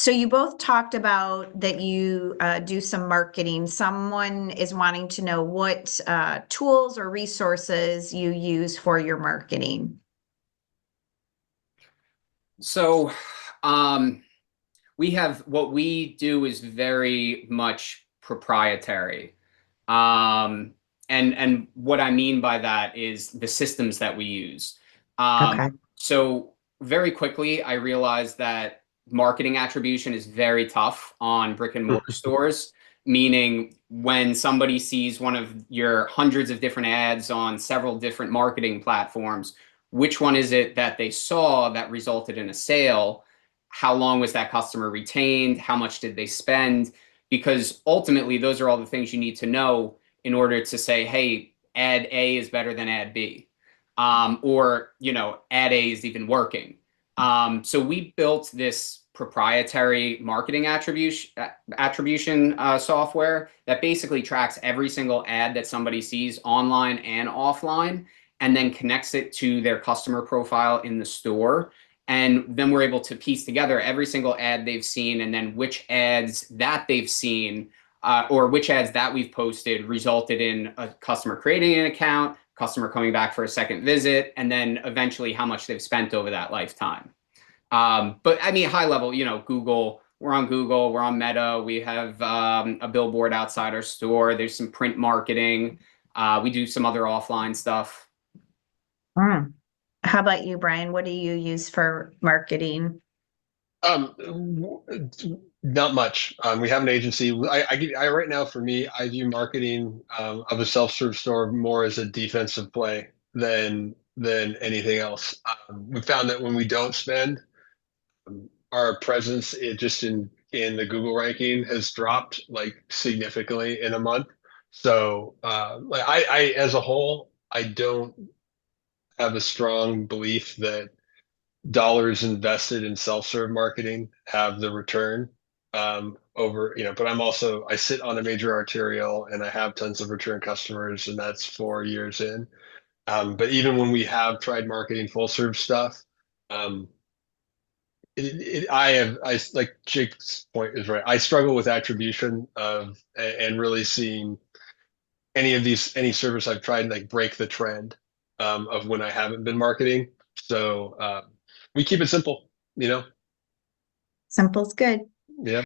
So you both talked about that you do some marketing. Someone is wanting to know what tools or resources you use for your marketing. So, um, we have what we do is very much proprietary. Um, and what I mean by that is the systems that we use. Okay. So very quickly, I realized that marketing attribution is very tough on brick and mortar stores, meaning when somebody sees one of your hundreds of different ads on several different marketing platforms, which one is it that they saw that resulted in a sale? How long was that customer retained? How much did they spend? Because ultimately, those are all the things you need to know in order to say, hey, ad A is better than ad B. Or, ad A is even working. So we built this proprietary marketing attribution software that basically tracks every single ad that somebody sees online and offline, and then connects it to their customer profile in the store. And then we're able to piece together every single ad they've seen, and then which ads that they've seen, or which ads that we've posted resulted in a customer creating an account, customer coming back for a second visit, and then eventually how much they've spent over that lifetime. But I mean, high level, Google, we're on Google, we're on Meta, we have a billboard outside our store, there's some print marketing, we do some other offline stuff. Mm. How about you, Brian? What do you use for marketing? Not much. We have an agency. I right now for me, I view marketing of a self-serve store more as a defensive play than anything else. We found that when we don't spend, our presence in the Google ranking has dropped like significantly in a month. So like I as a whole, I don't have a strong belief that dollars invested in self-serve marketing have the return over, but I sit on a major arterial and I have tons of return customers, and that's 4 years in. But even when we have tried marketing full serve stuff, um, like Jake's point is right. I struggle with attribution and really seeing any service I've tried like break the trend of when I haven't been marketing. So we keep it simple, you know? Simple's good. Yeah.